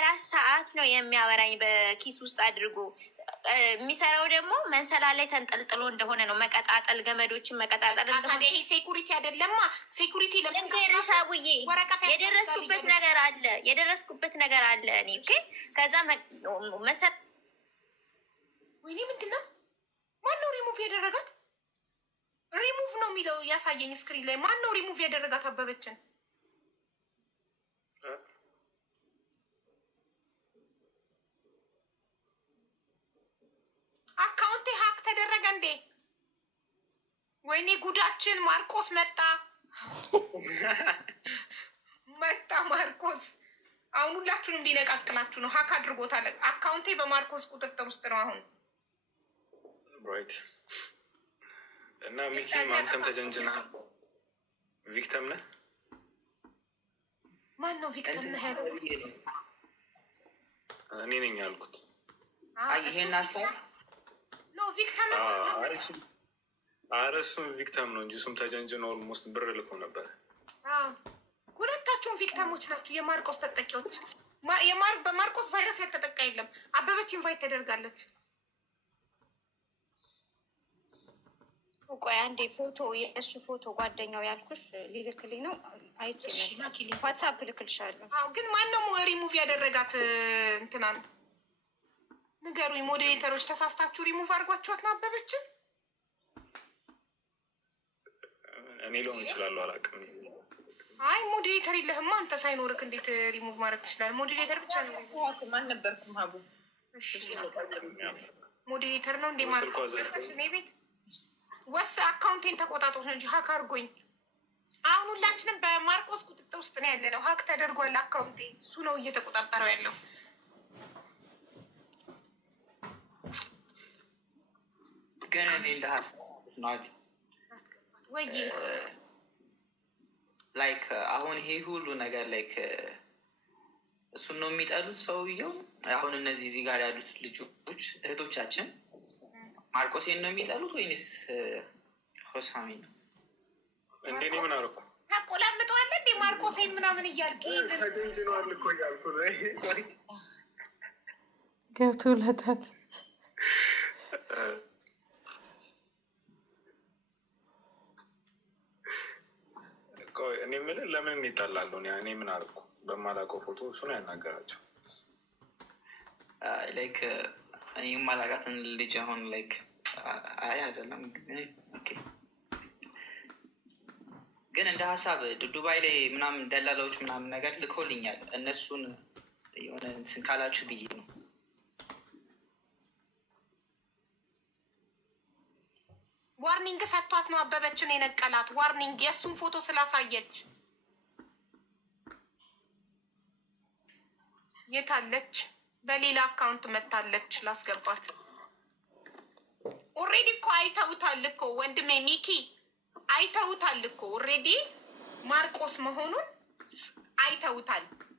24 ሰዓት ነው የሚያወራኝ በኪስ ውስጥ አድርጎ። የሚሰራው ደግሞ መንሰላል ላይ ተንጠልጥሎ እንደሆነ ነው። መቀጣጠል፣ ገመዶችን መቀጣጠል እንደሆነ። ይሄ ሴኩሪቲ አይደለማ። ሴኩሪቲ ለምሳሌ የደረስኩበት ነገር አለ፣ የደረስኩበት ነገር አለ። እኔ ከዛ ወይኔ ምንድን ነው? ማነው ሪሙቭ ያደረጋት? ሪሙቭ ነው የሚለው ያሳየኝ ስክሪን ላይ። ማነው ሪሙቭ ያደረጋት አበበችን? አካውንቴ ሀክ ተደረገ እንዴ? ወይኔ ጉዳችን! ማርቆስ መጣ መጣ ማርቆስ። አሁን ሁላችሁንም ሊነቃቅላችሁ ነው። ሀክ አድርጎታል። አካውንቴ በማርቆስ ቁጥጥር ውስጥ ነው አሁን። ራይት እና ሚኪ አንተም ተጀንጅና ቪክተም ነህ። ማን ነው ቪክተም ነህ ያለው? እኔ ነኝ ያልኩት። ይሄን ሀሳብ ነው ቪክተም ነው። ኧረ እሱም ቪክተም ነው እንጂ እሱም ተጀንጅኖ ኦልሞስት ብር ልኮ ነበር። ሁለታችሁም ቪክተሞች ናችሁ፣ የማርቆስ ተጠቂዎች። በማርቆስ ቫይረስ ያልተጠቃ የለም። አበበች ኢንቫይት ተደርጋለች። ቆይ አንዴ ፎቶ፣ የእሱ ፎቶ ጓደኛው ያልኩሽ ሊልክልኝ ነው። አይቼ ዋትሳፕ ልክልሻለሁ። ግን ማነው ሪሙቭ ያደረጋት? እንትናን ንገሩኝ ሞዴሬተሮች። ተሳስታችሁ ሪሙቭ አድርጓችኋት ነው አበበችን? እኔ ሊሆን ይችላሉ፣ አላውቅም። አይ ሞዴሬተር የለህማ አንተ። ሳይኖርክ እንዴት ሪሙቭ ማድረግ ትችላለህ? ሞዴሬተር ብቻ ነው። አልነበርኩም ሀቡ። ሞዴሬተር ነው እንዴ ማርቆስ? እኔ ቤት ወስ አካውንቴን ተቆጣጥሮት ነው እንጂ ሀክ አድርጎኝ። አሁን ሁላችንም በማርቆስ ቁጥጥር ውስጥ ነው ያለነው። ሀክ ተደርጓል አካውንቴ። እሱ ነው እየተቆጣጠረው ያለው። ግን እኔ እንደ ሀሳብ ነው ወይ ላይክ አሁን ይሄ ሁሉ ነገር ላይክ እሱን ነው የሚጠሉት ሰውየው። አሁን እነዚህ እዚህ ጋር ያሉት ልጆች እህቶቻችን ማርቆሴን ነው የሚጠሉት ወይንስ ሆሳሚ ነው? እንዴ እኔ ምን አደረኩ? ታቆላምጠዋለህ እንዴ ማርቆሴን ምናምን እያልክ? ተጀንጅኗል እኮ እያልኩ ሶሪ ገብቶለታል። እኔ የምልህ ለምን ይጣላሉ? እኔ ምን አደረኩ? በማላውቀው ፎቶ እሱን ያናገራቸው ላይክ እኔ የማላውቃትን ልጅ አሁን ላይክ አይ አይደለም ግን እንደ ሀሳብ ዱባይ ላይ ምናምን ደላላዎች ምናምን ነገር ልኮልኛል። እነሱን የሆነ እንትን ካላችሁ ብዬ ነው። ዋርኒንግ ሰጥቷት ነው አበበችን የነቀላት። ዋርኒንግ የእሱን ፎቶ ስላሳየች። የታለች? በሌላ አካውንት መታለች። ላስገባት። ኦሬዲ እኮ አይተውታል እኮ ወንድሜ ሚኪ፣ አይተውታል እኮ ኦሬዲ ማርቆስ መሆኑን አይተውታል።